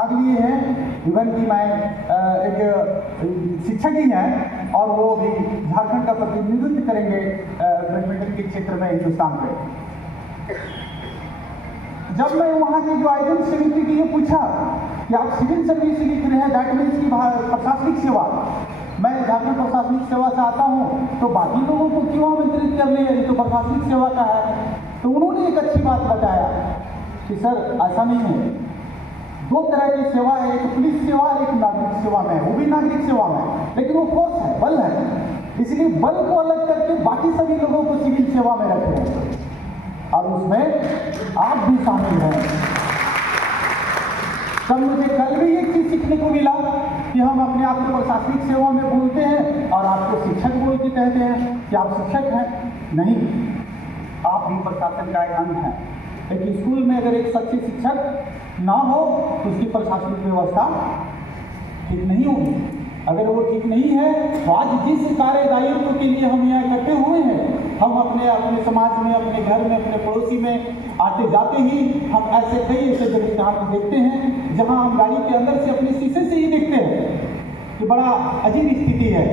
भाग लिए हैं। इवन कि मैं एक शिक्षक ही हैं और वो भी झारखंड का प्रतिनिधित्व करेंगे बैडमिंटन के क्षेत्र में हिंदुस्तान में। जब मैं वहाँ की जो आयोजन समिति की ये पूछा कि आप सिविल सर्विस लिख रहे हैं, दैट मीन्स की प्रशासनिक सेवा, मैं झारखंड प्रशासनिक सेवा से आता हूँ, तो बाकी लोगों को क्यों आमंत्रित कर ले, ये तो प्रशासनिक सेवा का है। तो उन्होंने एक अच्छी बात बताया कि सर ऐसा नहीं है, दो तरह की सेवा है, एक पुलिस सेवा और एक नागरिक सेवा में, वो भी नागरिक सेवा में, लेकिन वो फोर्स है, बल है, इसलिए बल को अलग करके बाकी सभी लोगों को सिविल सेवा में रखे हैं और उसमें आप भी शामिल हैं। तब मुझे कल भी एक चीज सीखने को मिला कि हम अपने आप को प्रशासनिक सेवा में बोलते हैं और आपको शिक्षक बोल के कहते हैं कि आप शिक्षक हैं। नहीं, आप भी प्रशासन का एक अंग हैं। लेकिन स्कूल में अगर एक सच्चे शिक्षक ना हो तो उसकी प्रशासनिक व्यवस्था ठीक नहीं होगी। अगर वो ठीक नहीं है तो आज जिस कार्य दायित्व के लिए हम यहाँ इकट्ठे हुए हैं, हम अपने समाज में, अपने घर में, अपने पड़ोसी में आते जाते ही हम ऐसे कई ऐसे जगह हम देखते हैं जहाँ हम गाड़ी के अंदर से अपने शीशे से ही देखते हैं कि बड़ा अजीब स्थिति है,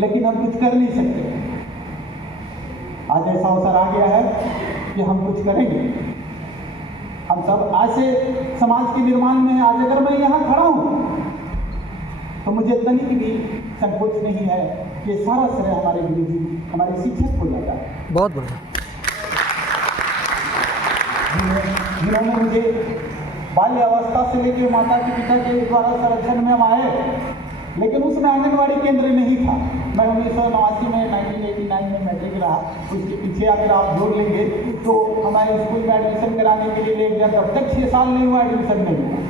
लेकिन हम कुछ कर नहीं सकते। आज ऐसा अवसर आ गया है कि हम कुछ करेंगे। हम सब ऐसे समाज के निर्माण में, आज अगर मैं यहाँ खड़ा हूँ तो मुझे तनिक भी संकोच नहीं है कि सारा श्रेय हमारे गुरुजी, हमारे शिक्षक को जाता है। बहुत बढ़िया। जिन्होंने मुझे बाल्य अवस्था से लेकर माता के पिता के द्वारा संरक्षण में हम आए, लेकिन उसमें आंगनबाड़ी केंद्र नहीं था। मैं 1989 में 1989 में मैट्रिक रहा, उसके पीछे अगर आप जोड़ लेंगे तो हमारे स्कूल में एडमिशन कराने के लिए ले गया, तब तक 6 साल नहीं हुआ, एडमिशन नहीं हुआ।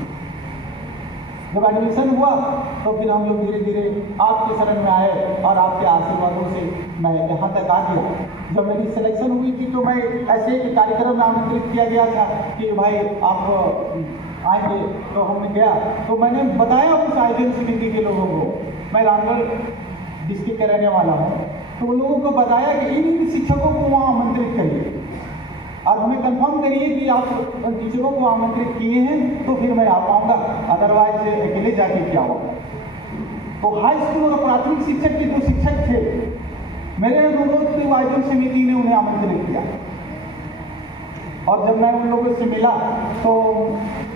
जब एडमिशन हुआ तो फिर हम लोग धीरे धीरे आपके शरण में आए और आपके आशीर्वादों से मैं यहाँ तक आ गया। जब मेरी सिलेक्शन हुई थी तो मैं ऐसे एक कार्यक्रम में आमंत्रित किया गया था कि भाई आप आएंगे, तो हमने गया। तो मैंने बताया उस आयोजन समिति के लोगों को, मैं रामगढ़ डिस्ट्रिक्ट का रहने वाला हूँ, तो उन लोगों को बताया कि इन शिक्षकों को वहाँ आमंत्रित करिए और हमें कंफर्म करिए कि आप टीचरों को आमंत्रित किए हैं तो फिर मैं आ पाऊँगा, अदरवाइज अकेले जाके क्या होगा। तो हाई स्कूल और प्राथमिक शिक्षक के जो शिक्षक थे, मेरे अनुरोध की आयोजन समिति ने उन्हें आमंत्रित किया और जब मैं उन लोगों से मिला तो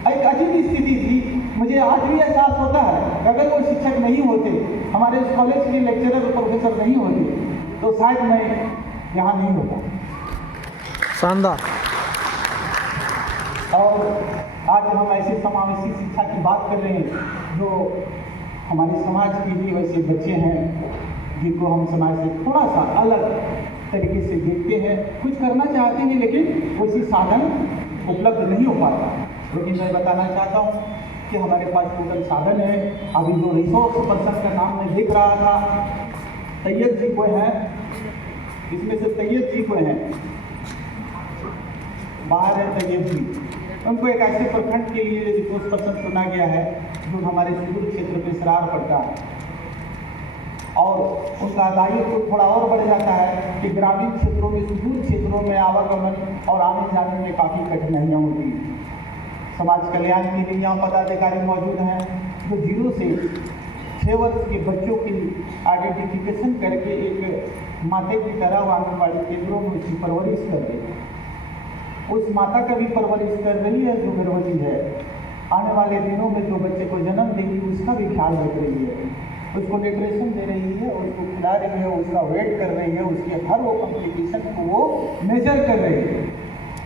एक अजीब स्थिति थी। मुझे आज भी एहसास होता है कि अगर वो शिक्षक नहीं होते, हमारे इस कॉलेज के लेक्चरर और प्रोफेसर नहीं होते तो शायद मैं यहाँ नहीं होता। शानदार। और आज हम ऐसे समावेशी शिक्षा की बात कर रहे हैं जो हमारे समाज के भी वैसे बच्चे हैं जिनको हम समाज से थोड़ा सा अलग तरीके से देखते हैं, कुछ करना चाहते हैं लेकिन उसी साधन उपलब्ध नहीं हो पाता। लेकिन मैं बताना चाहता हूँ कि हमारे पास टोटल साधन है। अभी जो रिसोर्स पर्सन का नाम मैं देख रहा था, तैयब जी को है, इसमें से तैयब जी को है, बाहर है तैयब जी, उनको एक ऐसे प्रखंड के लिए रिसोर्स पर्सन चुना गया है जो हमारे सुदूर क्षेत्र में सरार पड़ता है और उसका दायित्व थोड़ा और बढ़ जाता है कि ग्रामीण क्षेत्रों में, सुदूर क्षेत्रों में आवागमन और आने जाने में काफ़ी कठिनाइयाँ होती हैं। समाज कल्याण के लिए यहाँ पदाधिकारी मौजूद हैं जो 0 से 6 वर्ष के बच्चों की आइडेंटिफिकेशन करके एक माता की तरह आंगनबाड़ी केंद्रों में उसकी परवरिश कर रही है। उस माता का भी परवरिश कर रही है जो गर्भवती है। आने वाले दिनों में जो बच्चे को जन्म देगी उसका भी ख्याल रख रही है, उसको न्यूट्रिशन दे रही है, उसको खिला रही है, उसका वेट कर रही है, उसके हर वो कॉम्प्लिकेशन को वो मेजर कर रही है।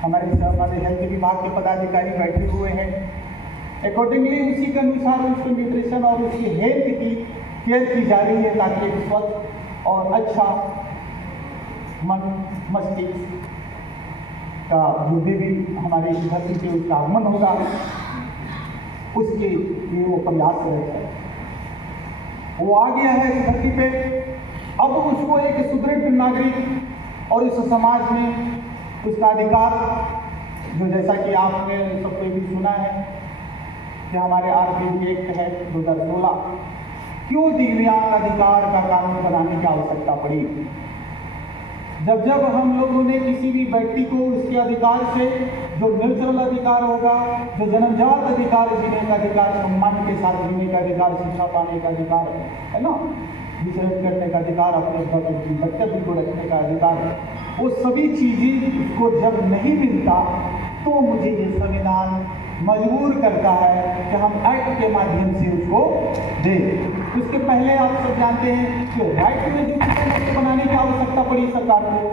हमारे हेल्थ विभाग के पदाधिकारी बैठे हुए हैं, अकॉर्डिंगली उसी के अनुसार उसको न्यूट्रिशन और उसकी हेल्थ की केयर की जा रही है ताकि एक स्वस्थ और अच्छा मन मस्तिष्क का जो भी हमारे धरती पे उसका आगमन होगा उसके लिए वो प्रयास रहता है। वो आ गया है इस धरती पे, अब उसको एक सुदृढ़ नागरिक और इस समाज में उसका अधिकार, जो जैसा कि आपने सबको भी सुना है कि हमारे आरपीसी एक्ट है 2016, क्यों दिव्यांग अधिकार का कानून बनाने की आवश्यकता पड़ी। जब जब हम लोगों ने किसी भी व्यक्ति को उसके अधिकार से जो नेचुरल अधिकार होगा, जो जन्मजात अधिकार, जीने का अधिकार, सम्मान के साथ जीने का अधिकार, शिक्षा पाने का अधिकार है ना, विचरण करने का अधिकार, अपने वक्तव्य को रखने का अधिकार, वो सभी चीज़ें उसको जब नहीं मिलता तो मुझे ये संविधान मजबूर करता है कि हम एक्ट के माध्यम से उसको दें। उसके पहले आप सब जानते हैं कि राइट टू एजुकेशन बनाने की आवश्यकता पड़ी सरकार को,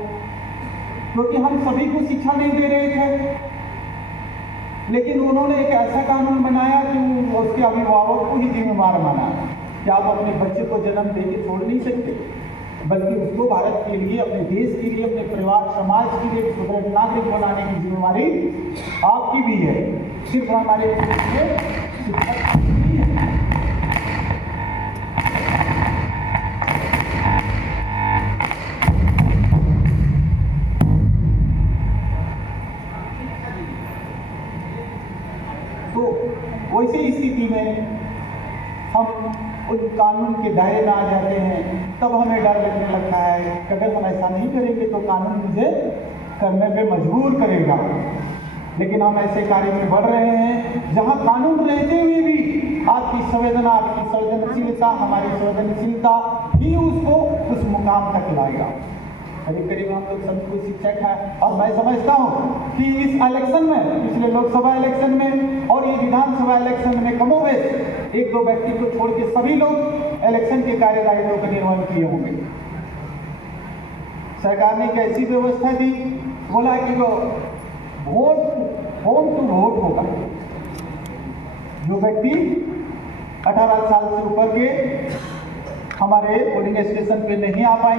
क्योंकि हम सभी को शिक्षा नहीं दे रहे थे, लेकिन उन्होंने एक ऐसा कानून बनाया कि उसके अभिभावक को ही जिम्मेवार माना कि आप अपने बच्चे को जन्म दे के छोड़ नहीं सकते, बल्कि उसको भारत के लिए, अपने देश के लिए, अपने परिवार समाज के लिए सुदृढ़ नागरिक बनाने की जिम्मेवारी आपकी भी है, सिर्फ हमारे शिक्षक नहीं है। तो वैसी स्थिति में हम उस कानून के दायरे में आ जाते हैं, तब हमें डर लगने लगता है कि अगर हम ऐसा नहीं करेंगे तो कानून मुझे करने पे मजबूर करेगा। लेकिन हम ऐसे कार्य में बढ़ रहे हैं जहां कानून रहते हुए भी आपकी संवेदना, आपकी संवेदनशीलता, हमारी संवेदनशीलता ही उसको उस मुकाम तक लाएगा। करीब करीब हम लोग सभी को शिक्षक है, और मैं समझता हूँ कि इस इलेक्शन में, पिछले लोकसभा इलेक्शन में और ये विधानसभा इलेक्शन में कमोबेश एक दो व्यक्ति को छोड़ के सभी लोग इलेक्शन के कार्यदायित्व का निर्वहन किए होंगे। सरकार ने एक ऐसी व्यवस्था दी, बोला कि वो वोट होम टू वोट होगा, जो व्यक्ति 18 साल से ऊपर के हमारे पोलिंग स्टेशन पे नहीं आ पाए